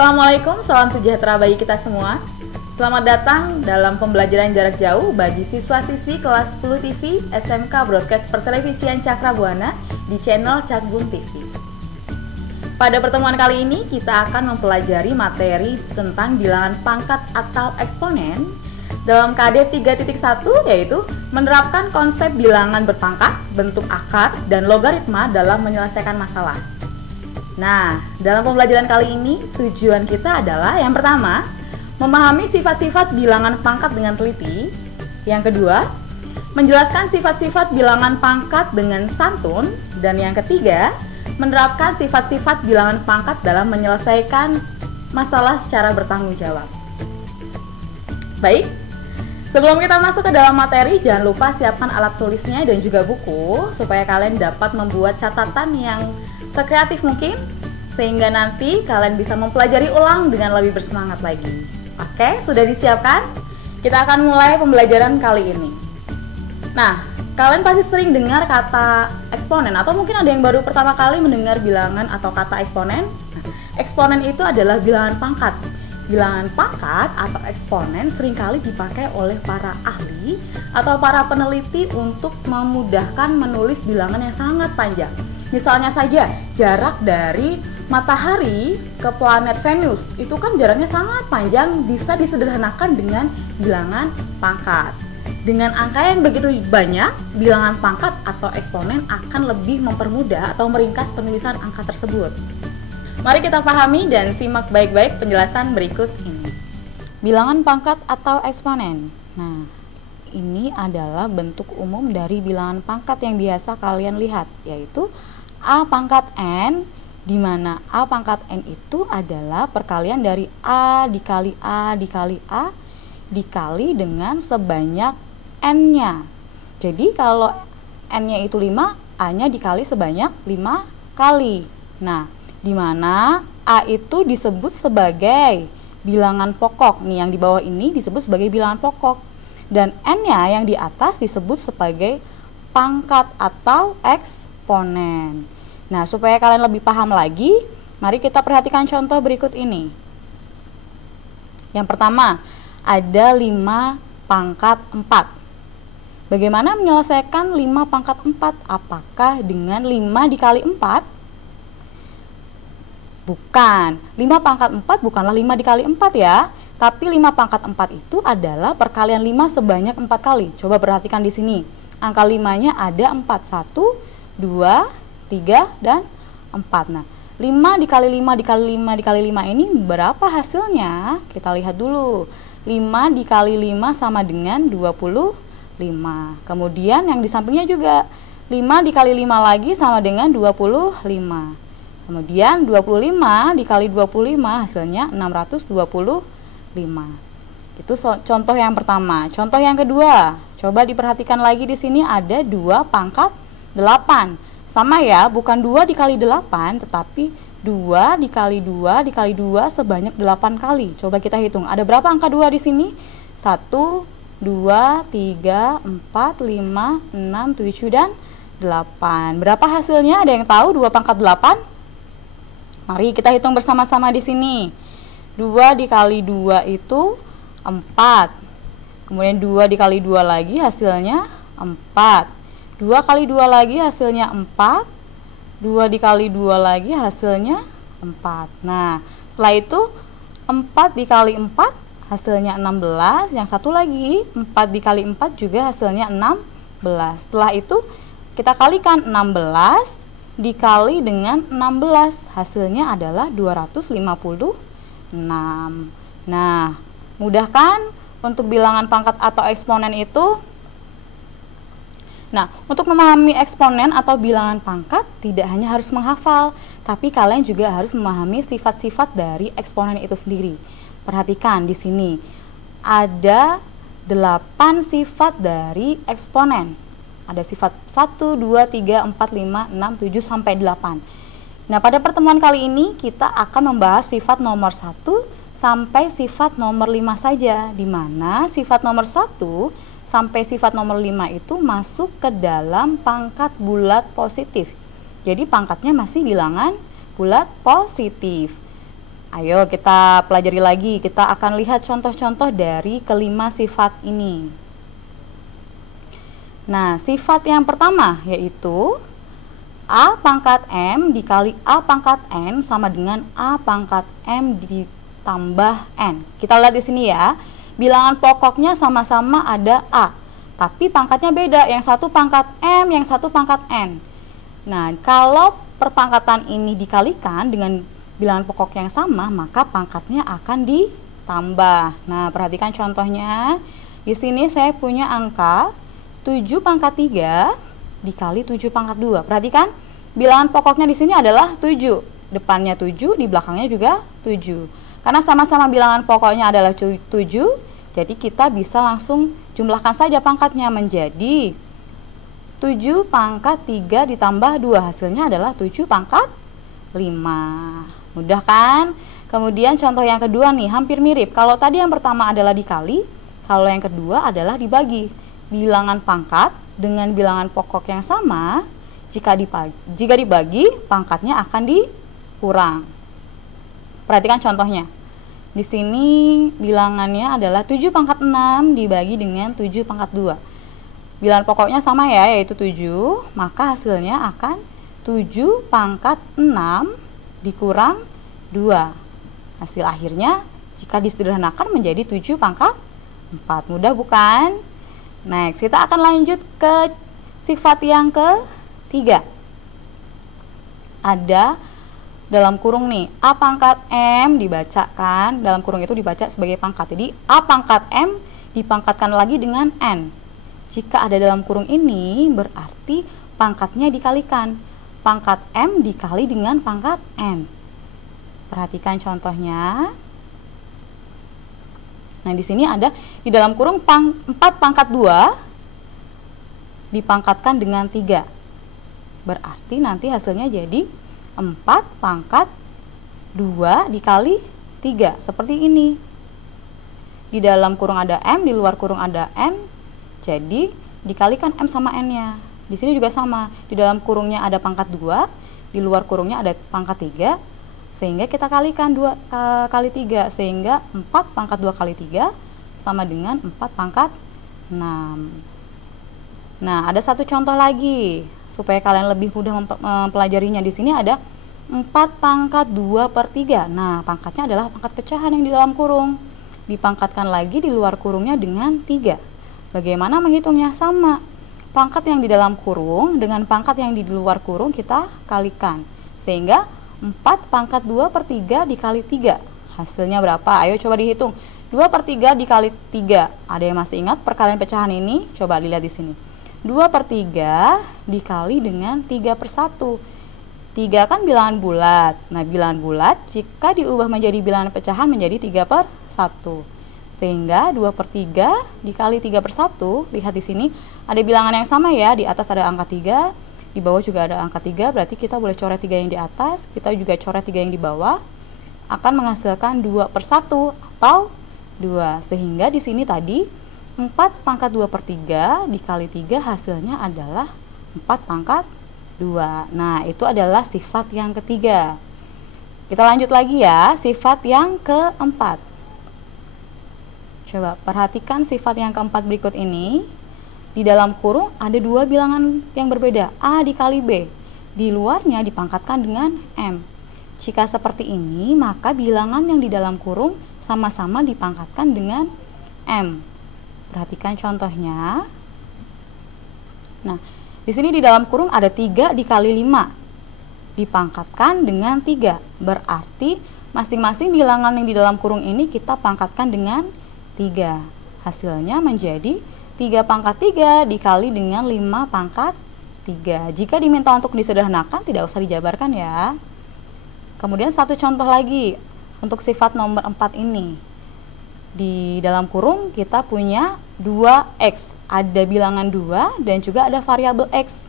Assalamualaikum, salam sejahtera bagi kita semua. Selamat datang dalam pembelajaran jarak jauh bagi siswa-siswi kelas 10 TV SMK Broadcast Pertelevisian Cakrabuana di channel Cakbun TV. Pada pertemuan kali ini kita akan mempelajari materi tentang bilangan pangkat atau eksponen dalam KD 3.1, yaitu menerapkan konsep bilangan berpangkat, bentuk akar, dan logaritma dalam menyelesaikan masalah. Nah, dalam pembelajaran kali ini tujuan kita adalah yang pertama, memahami sifat-sifat bilangan pangkat dengan teliti. Yang kedua, menjelaskan sifat-sifat bilangan pangkat dengan santun. Dan yang ketiga, menerapkan sifat-sifat bilangan pangkat dalam menyelesaikan masalah secara bertanggung jawab. Baik, sebelum kita masuk ke dalam materi, jangan lupa siapkan alat tulisnya dan juga buku supaya kalian dapat membuat catatan yang sekreatif mungkin, sehingga nanti kalian bisa mempelajari ulang dengan lebih bersemangat lagi. Oke, sudah disiapkan? Kita akan mulai pembelajaran kali ini. Nah, kalian pasti sering dengar kata eksponen, atau mungkin ada yang baru pertama kali mendengar bilangan atau kata eksponen. Nah, eksponen itu adalah bilangan pangkat. Bilangan pangkat atau eksponen seringkali dipakai oleh para ahli atau para peneliti untuk memudahkan menulis bilangan yang sangat panjang. Misalnya saja, jarak dari matahari ke planet Venus itu kan jaraknya sangat panjang, bisa disederhanakan dengan bilangan pangkat. Dengan angka yang begitu banyak, bilangan pangkat atau eksponen akan lebih mempermudah atau meringkas penulisan angka tersebut. Mari kita pahami dan simak baik-baik penjelasan berikut ini. Bilangan pangkat atau eksponen. Nah, ini adalah bentuk umum dari bilangan pangkat yang biasa kalian lihat, yaitu A pangkat N, di mana A pangkat N itu adalah perkalian dari A dikali A dikali A dikali dengan sebanyak N-nya. Jadi kalau N-nya itu 5, A-nya dikali sebanyak 5 kali. Nah, di mana A itu disebut sebagai bilangan pokok. Nih, yang di bawah ini disebut sebagai bilangan pokok. Dan N-nya yang di atas disebut sebagai pangkat atau eksponen. Nah, supaya kalian lebih paham lagi, mari kita perhatikan contoh berikut ini. Yang pertama, ada 5 pangkat 4. Bagaimana menyelesaikan 5 pangkat 4? Apakah dengan 5 dikali 4? Bukan. 5 pangkat 4 bukanlah 5 dikali 4 ya. Tapi 5 pangkat 4 itu adalah perkalian 5 sebanyak 4 kali. Coba perhatikan di sini. Angka 5-nya ada 4. 1, 2, 3, dan 4. Nah, 5 dikali 5 dikali 5 dikali 5 ini berapa hasilnya? Kita lihat dulu. 5 dikali 5 sama dengan 25. Kemudian yang di sampingnya juga 5 dikali 5 lagi sama dengan 25. Kemudian 25 dikali 25 hasilnya 625. Itu contoh yang pertama. Contoh yang kedua, coba diperhatikan lagi di sini ada 2 pangkat 8. Sama ya, bukan 2 dikali 8, tetapi 2 dikali 2 dikali 2 sebanyak 8 kali. Coba kita hitung, ada berapa angka 2 di sini? 1, 2, 3, 4, 5, 6, 7, dan 8. Berapa hasilnya? Ada yang tahu 2 pangkat 8? Mari kita hitung bersama-sama di sini. 2 dikali 2 itu 4. Kemudian 2 dikali 2 lagi hasilnya 4. 2 kali 2 lagi hasilnya 4. 2 dikali 2 lagi hasilnya 4. Nah, setelah itu 4 dikali 4 hasilnya 16. Yang satu lagi 4 dikali 4 juga hasilnya 16. Setelah itu kita kalikan 16 dikali dengan 16. Hasilnya adalah 256. Nah, mudah kan untuk bilangan pangkat atau eksponen itu? Nah, untuk memahami eksponen atau bilangan pangkat tidak hanya harus menghafal, tapi kalian juga harus memahami sifat-sifat dari eksponen itu sendiri. Perhatikan di sini, ada 8 sifat dari eksponen. Ada sifat 1, 2, 3, 4, 5, 6, 7, sampai 8. Nah, pada pertemuan kali ini kita akan membahas sifat nomor 1 sampai sifat nomor 5 saja, di mana sifat nomor 1 sampai sifat nomor 5 itu masuk ke dalam pangkat bulat positif. Jadi pangkatnya masih bilangan bulat positif. Ayo kita pelajari lagi, kita akan lihat contoh-contoh dari kelima sifat ini. Nah, sifat yang pertama yaitu A pangkat M dikali A pangkat N sama dengan A pangkat M ditambah N. Kita lihat di sini ya, bilangan pokoknya sama-sama ada A, tapi pangkatnya beda, yang satu pangkat M, yang satu pangkat N. Nah, kalau perpangkatan ini dikalikan dengan bilangan pokok yang sama, maka pangkatnya akan ditambah. Nah, perhatikan contohnya. Di sini saya punya angka 7 pangkat 3 dikali 7 pangkat 2. Perhatikan, bilangan pokoknya di sini adalah 7. Depannya 7, di belakangnya juga 7. Karena sama-sama bilangan pokoknya adalah 7, jadi kita bisa langsung jumlahkan saja pangkatnya menjadi 7 pangkat 3 ditambah 2. Hasilnya adalah 7 pangkat 5. Mudah kan? Kemudian contoh yang kedua nih, hampir mirip. Kalau tadi yang pertama adalah dikali, kalau yang kedua adalah dibagi. Bilangan pangkat dengan bilangan pokok yang sama, jika dibagi, pangkatnya akan dikurang. Perhatikan contohnya. Di sini bilangannya adalah 7 pangkat 6 dibagi dengan 7 pangkat 2. Bilangan pokoknya sama ya, yaitu 7, maka hasilnya akan 7 pangkat 6 dikurang 2. Hasil akhirnya jika disederhanakan menjadi 7 pangkat 4. Mudah bukan? Next, kita akan lanjut ke sifat yang ketiga. Ada dalam kurung nih, A pangkat M dibacakan, dalam kurung itu dibaca sebagai pangkat. Jadi A pangkat M dipangkatkan lagi dengan N. Jika ada dalam kurung ini berarti pangkatnya dikalikan. Pangkat M dikali dengan pangkat N. Perhatikan contohnya. Nah, di sini ada di dalam kurung 4 pangkat 2 dipangkatkan dengan 3. Berarti nanti hasilnya jadi 4 pangkat 2 dikali 3. Seperti ini. Di dalam kurung ada M, di luar kurung ada N. Jadi dikalikan M sama N-nya. Di sini juga sama, di dalam kurungnya ada pangkat 2, di luar kurungnya ada pangkat 3, sehingga kita kalikan 2 kali 3, sehingga 4 pangkat 2 kali 3 sama dengan 4 pangkat 6. Nah, ada satu contoh lagi, supaya kalian lebih mudah mempelajarinya. Di sini ada 4 pangkat 2 per 3. Nah, pangkatnya adalah pangkat pecahan yang di dalam kurung. Dipangkatkan lagi di luar kurungnya dengan 3. Bagaimana menghitungnya? Sama. Pangkat yang di dalam kurung dengan pangkat yang di luar kurung kita kalikan. Sehingga 4 pangkat 2 per 3 dikali 3. Hasilnya berapa? Ayo coba dihitung. 2 per 3 dikali 3. Ada yang masih ingat perkalian pecahan ini? Coba dilihat di sini. 2 per 3 dikali dengan 3 per 1. 3 kan bilangan bulat. Nah, bilangan bulat jika diubah menjadi bilangan pecahan menjadi 3 per 1. Sehingga 2 per 3 dikali 3 per 1, lihat di sini ada bilangan yang sama ya, di atas ada angka 3, di bawah juga ada angka 3, berarti kita boleh coret 3 yang di atas, kita juga coret 3 yang di bawah, akan menghasilkan 2 per 1 atau 2. Sehingga di sini tadi 4 pangkat 2 per 3 dikali 3 hasilnya adalah 4 pangkat 2. Nah, itu adalah sifat yang ketiga. Kita lanjut lagi ya, sifat yang keempat. Coba perhatikan sifat yang keempat berikut ini. Di dalam kurung ada 2 bilangan yang berbeda, A dikali B. Di luarnya dipangkatkan dengan M. Jika seperti ini, maka bilangan yang di dalam kurung sama-sama dipangkatkan dengan M. Perhatikan contohnya. Nah, di sini di dalam kurung ada 3 dikali 5. Dipangkatkan dengan 3. Berarti masing-masing bilangan yang di dalam kurung ini kita pangkatkan dengan 3. Hasilnya menjadi 3 pangkat 3 dikali dengan 5 pangkat 3. Jika diminta untuk disederhanakan, tidak usah dijabarkan ya. Kemudian satu contoh lagi untuk sifat nomor 4 ini. Di dalam kurung kita punya 2x. Ada bilangan 2 dan juga ada variabel x.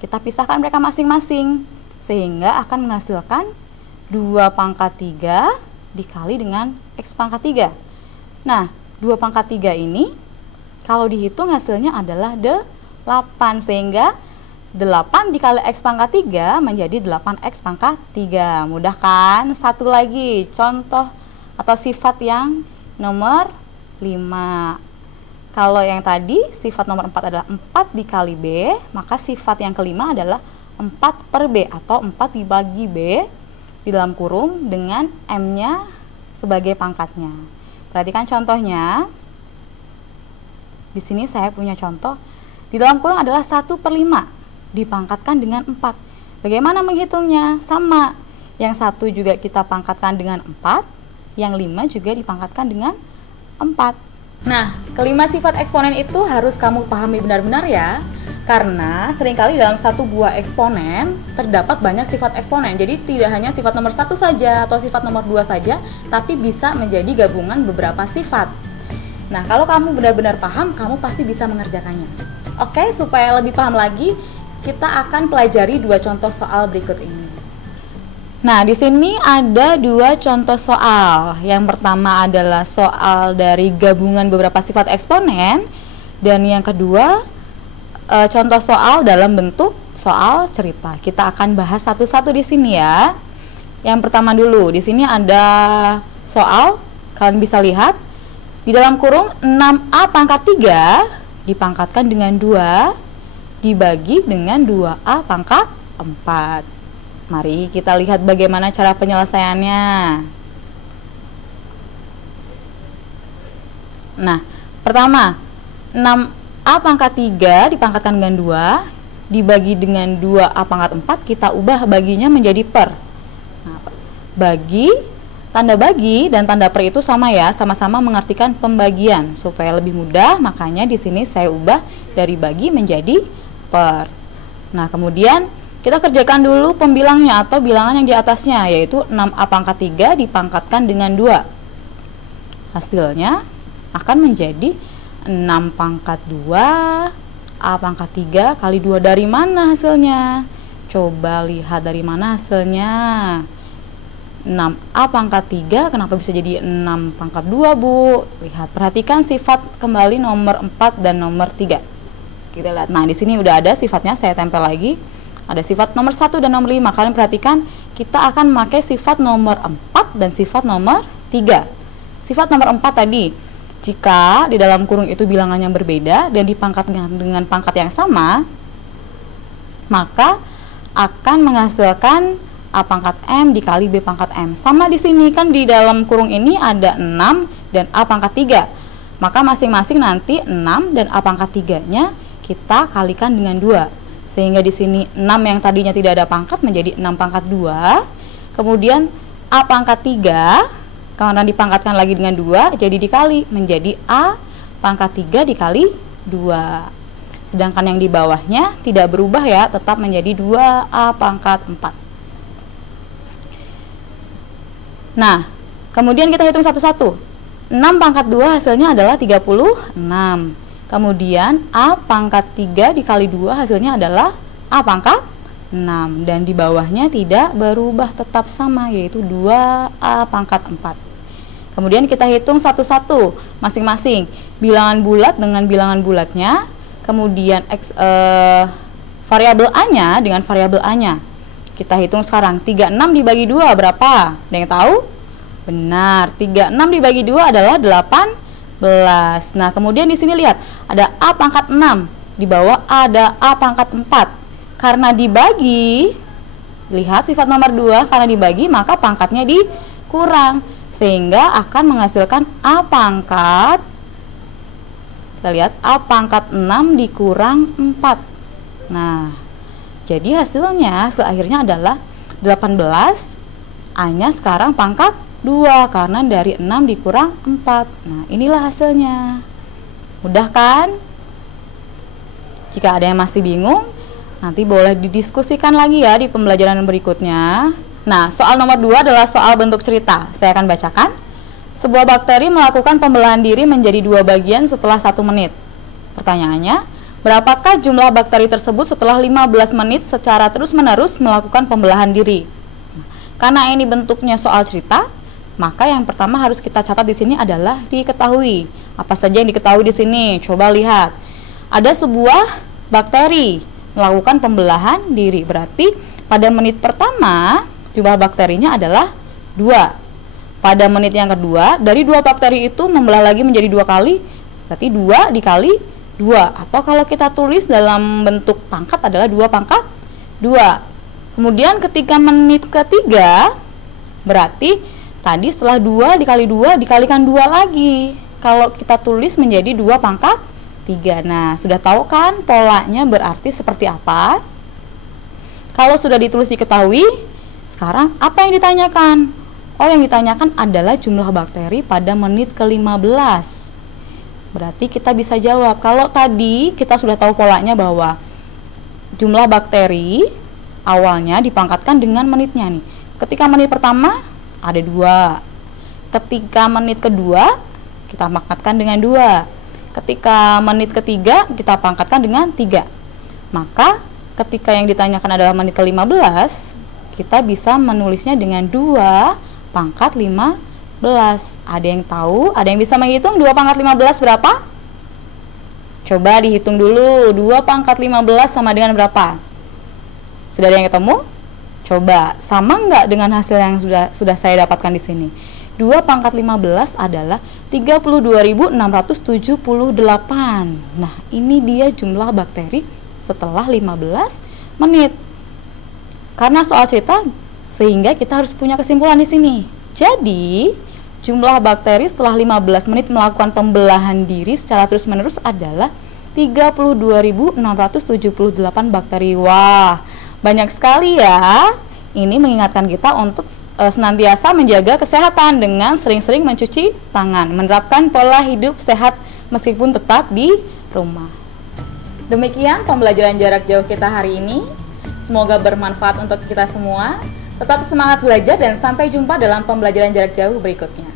Kita pisahkan mereka masing-masing, sehingga akan menghasilkan 2 pangkat 3 dikali dengan x pangkat 3. Nah, 2 pangkat 3 ini kalau dihitung hasilnya adalah 8, sehingga 8 dikali X pangkat 3 menjadi 8X pangkat 3. Mudah kan? Satu lagi, contoh atau sifat yang nomor 5. Kalau yang tadi sifat nomor 4 adalah 4 dikali B, maka sifat yang kelima adalah 4 per B atau 4 dibagi B di dalam kurung dengan M-nya sebagai pangkatnya. Perhatikan contohnya. Di sini saya punya contoh. Di dalam kurung adalah 1 per 5 dipangkatkan dengan 4. Bagaimana menghitungnya? Sama. Yang 1 juga kita pangkatkan dengan 4, yang 5 juga dipangkatkan dengan 4. Nah, kelima sifat eksponen itu harus kamu pahami benar-benar ya. Karena seringkali dalam satu buah eksponen terdapat banyak sifat eksponen. Jadi tidak hanya sifat nomor 1 saja atau sifat nomor 2 saja, tapi bisa menjadi gabungan beberapa sifat. Nah, kalau kamu benar-benar paham, kamu pasti bisa mengerjakannya. Oke, supaya lebih paham lagi, kita akan pelajari 2 contoh soal berikut ini. Nah, di sini ada 2 contoh soal. Yang pertama adalah soal dari gabungan beberapa sifat eksponen, dan yang kedua contoh soal dalam bentuk soal cerita. Kita akan bahas satu-satu di sini ya. Yang pertama dulu, di sini ada soal, kalian bisa lihat di dalam kurung 6A pangkat 3 dipangkatkan dengan 2 dibagi dengan 2A pangkat 4. Mari kita lihat bagaimana cara penyelesaiannya. Nah, pertama, 6A pangkat 3 dipangkatkan dengan 2 dibagi dengan 2A pangkat 4, kita ubah baginya menjadi per. Nah, bagi, tanda bagi dan tanda per itu sama ya, sama-sama mengartikan pembagian. Supaya lebih mudah, makanya di sini saya ubah dari bagi menjadi per. Nah, kemudian kita kerjakan dulu pembilangnya atau bilangan yang di atasnya, yaitu 6A pangkat 3 dipangkatkan dengan 2. Hasilnya akan menjadi 6 pangkat 2 A pangkat 3 kali 2. Dari mana hasilnya? Coba lihat dari mana hasilnya. 6A pangkat 3 kenapa bisa jadi 6 pangkat 2, Bu? Lihat, perhatikan sifat kembali nomor 4 dan nomor 3. Kita lihat. Nah, di sini udah ada sifatnya, saya tempel lagi. Ada sifat nomor 1 dan nomor 5. Kalian perhatikan, kita akan memakai sifat nomor 4 dan sifat nomor 3. Sifat nomor 4 tadi, jika di dalam kurung itu bilangannya berbeda dan dipangkatkan dengan pangkat yang sama, maka akan menghasilkan A pangkat M dikali B pangkat M. Sama di sini kan di dalam kurung ini ada 6 dan A pangkat 3. Maka masing-masing nanti 6 dan A pangkat 3-nya kita kalikan dengan 2. Sehingga di sini 6 yang tadinya tidak ada pangkat menjadi 6 pangkat 2. Kemudian A pangkat 3 karena dipangkatkan lagi dengan 2 jadi dikali menjadi A pangkat 3 dikali 2. Sedangkan yang di bawahnya tidak berubah ya, tetap menjadi 2A pangkat 4. Nah, kemudian kita hitung satu-satu. 6 pangkat 2 hasilnya adalah 36. Kemudian A pangkat 3 dikali 2 hasilnya adalah A pangkat 6. Dan di bawahnya tidak berubah, tetap sama, yaitu 2A pangkat 4. Kemudian kita hitung satu-satu masing-masing. Bilangan bulat dengan bilangan bulatnya. Kemudian variabel A-nya dengan variabel A-nya. Kita hitung sekarang. 36 dibagi 2 berapa? Ada yang tahu? Benar, 36 dibagi 2 adalah 18. Nah, kemudian di sini lihat, ada A pangkat 6, di bawah ada A pangkat 4. Karena dibagi, lihat sifat nomor 2, karena dibagi maka pangkatnya dikurang, sehingga akan menghasilkan A pangkat, kita lihat, A pangkat 6 dikurang 4. Nah, jadi hasilnya, hasil akhirnya adalah 18, A-nya sekarang pangkat 2 karena dari 6 dikurang 4. Nah, inilah hasilnya. Mudah kan? Jika ada yang masih bingung, nanti boleh didiskusikan lagi ya di pembelajaran berikutnya. Nah, soal nomor 2 adalah soal bentuk cerita. Saya akan bacakan. Sebuah bakteri melakukan pembelahan diri menjadi 2 bagian setelah 1 menit. Pertanyaannya, berapakah jumlah bakteri tersebut setelah 15 menit secara terus-menerus melakukan pembelahan diri? Karena ini bentuknya soal cerita, maka yang pertama harus kita catat di sini adalah diketahui. Apa saja yang diketahui di sini? Coba lihat. Ada sebuah bakteri melakukan pembelahan diri. Berarti pada menit pertama jumlah bakterinya adalah 2. Pada menit yang kedua, dari 2 bakteri itu membelah lagi menjadi 2 kali, berarti 2 dikali 2. Atau kalau kita tulis dalam bentuk pangkat adalah 2 pangkat 2. Kemudian ketika menit ketiga, berarti tadi setelah 2 dikali 2 dikalikan 2 lagi. Kalau kita tulis menjadi 2 pangkat 3. Nah, sudah tahu kan polanya berarti seperti apa? Kalau sudah ditulis diketahui, sekarang apa yang ditanyakan? Oh, yang ditanyakan adalah jumlah bakteri pada menit ke-15. Berarti kita bisa jawab. Kalau tadi kita sudah tahu polanya bahwa jumlah bakteri awalnya dipangkatkan dengan menitnya nih. Ketika menit pertama ada 2. Ketika menit kedua kita pangkatkan dengan 2. Ketika menit ketiga kita pangkatkan dengan 3. Maka ketika yang ditanyakan adalah menit ke-15, kita bisa menulisnya dengan 2 pangkat 15. Ada yang tahu? Ada yang bisa menghitung 2 pangkat 15 berapa? Coba dihitung dulu. 2 pangkat 15 sama dengan berapa? Sudah ada yang ketemu? Coba, sama nggak dengan hasil yang sudah saya dapatkan di sini? 2 pangkat 15 adalah 32.678. Nah, ini dia jumlah bakteri setelah 15 menit. Karena soal cerita, sehingga kita harus punya kesimpulan di sini. Jadi, jumlah bakteri setelah 15 menit melakukan pembelahan diri secara terus-menerus adalah 32.678 bakteri. Wah, banyak sekali ya. Ini mengingatkan kita untuk senantiasa menjaga kesehatan dengan sering-sering mencuci tangan, menerapkan pola hidup sehat meskipun tetap di rumah. Demikian pembelajaran jarak jauh kita hari ini. Semoga bermanfaat untuk kita semua. Tetap semangat belajar dan sampai jumpa dalam pembelajaran jarak jauh berikutnya.